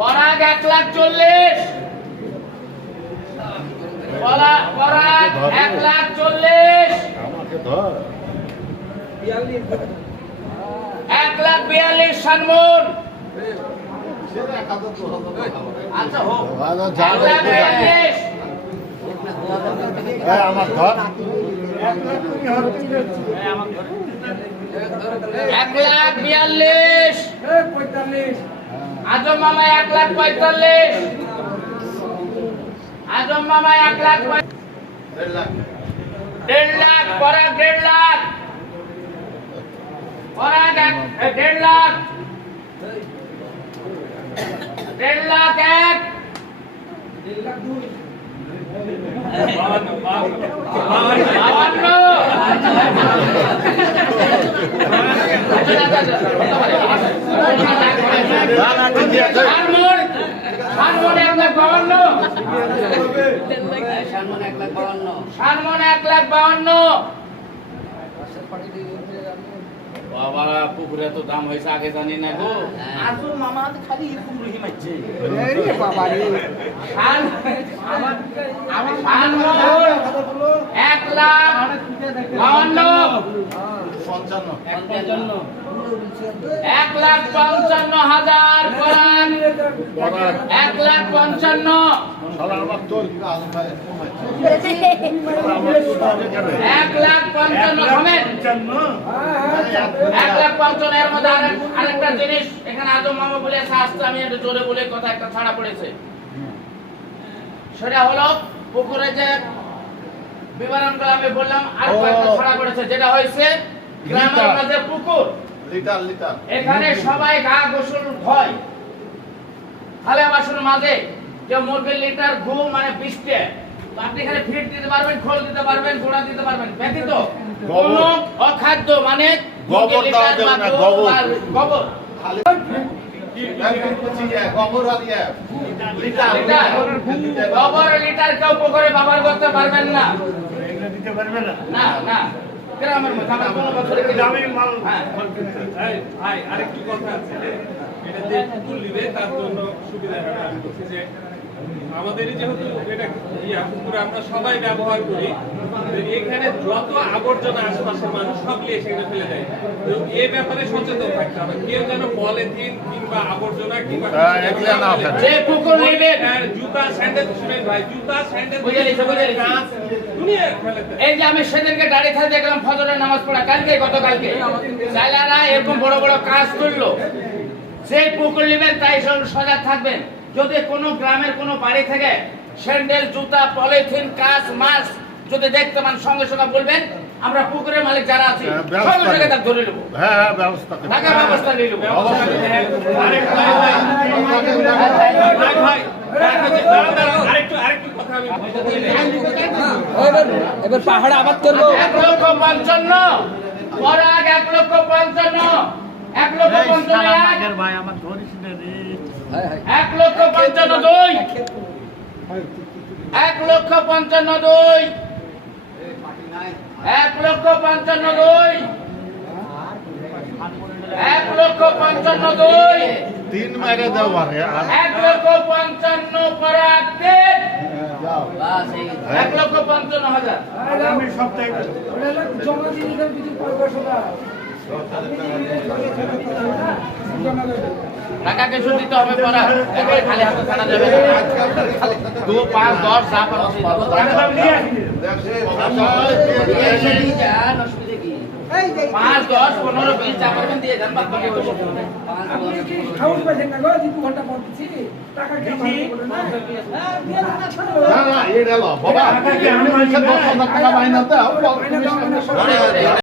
পরাগ 1,40,000 পরাগ 1,40,000 1,42,000 সানমুন আচ্ছা হোক 1,42,000 আমার ঘর 1,42,000 আজম মামা 1,45,000 আজম মামা 1,45,000 1.5 লাখ পরাগ 1.5 লাখ পরাগ 1.5 লাখ 1.5 লাখ 1,52,000 বাবারা পুকুরে তো দাম হয়েছে আগে জানি না গো আসল মামা খালি এরকম রহি মারছে রে বাবা রে আমার 1,55,000 পরান 1,55,000 1,55,000 এর মধ্যে আরেকটা জিনিস এখানে আদম মামা বলে আসছে আমি একটু জোরে বলে কথা একটা ছাড়া পড়েছে সেটা হলো পুকুরে যে বিবরণ করে আমি বললাম আর কয়েকটা ছাড়া পড়েছে যেটা হয়েছে গ্রামের মাঝে পুকুর লিটার এখানে সবাই গা গোসল হয় খালে বাসনের মাঝে যে মুরগির লিটার গু মানে 20 টাকা আপনি এখানে ফিট দিতে পারবেন খোল দিতে পারবেন গোড়া দিতে পারবেন ব্যতীত কোন অখাদ্য মানে গোবর দাও দেবেন না গোবর গোবর লিটার কেউ পুকুরে ব্যবহার করতে পারবেন না দিতে পারবে না না না গ্রামের মধ্যে আমরা কোন বছরে দামি মাল ভাই আরেকটু কথা আছে এটা যে পুকুর নিবে তার জন্য সুবিধা হবে আমি বলছি যে আমাদেরই যেহেতু এটা পুকুর আমরা সবাই ব্যবহার করি এখানে যত আবর্জনা আশেপাশের মানুষ সব নিয়ে সেখানে ফেলে দেয় তো এই ব্যাপারে সচেতন থাকতে হবে কেউ যেন পলিথিন কিংবা আবর্জনা কিংবা যে পুকুর নিবে জুতা স্যান্ডেল শুনেন ভাই জুতা স্যান্ডেল কাঁচ দুনিয়া ফেলে এই যে আমি সেদিনকে দাঁড়িয়ে থেকে দেখলাম ফজরের নামাজ পড়া গতকালকে সাইলারা এরকম বড় বড় কাজ করলো যে পুকুর নিবেন তাই সজাগ থাকবেন যদি কোনো গ্রামের কোনো বাড়ি থেকে স্যান্ডেল জুতা পলিথিন কাঁচ মাছ যদি দেখতে পান সঙ্গে সঙ্গে বলবেন আমরা পুকুরের মালিক যারা আছে সঙ্গে সঙ্গে তাকে ধরে নেবো হ্যাঁ ব্যবস্থা ব্যবস্থা নিয়ে নেবো আরেকটু কথা আমি এবার পাহাড়ে আবাদ করবো 1,55,000 পরাগ 1,55,000 1,55,000 ভাই আমার ধরিস না রে 1,55,000 1,55,000 1,55,000 তিন মেরে দাও আরে 1,55,000 পরাগ 1,55,000 আমি সপ্তাহে জমা দিয়ে কিছু পয়সা টাকা কিছু দিতে হবে পরা একবার খালি হাতে খানা যাবে না 2 5 10 যা পারো সেই দাও 5 10 15 20 যা পারবেন দিয়ে দেন বাদ বাকি বসে খাউস পাইছেন না গো 2 ঘন্টা পর দিছি টাকা কি বলে না না না এই রে বাবা টাকা কি আমি 10,000 টাকা বাইনা দাও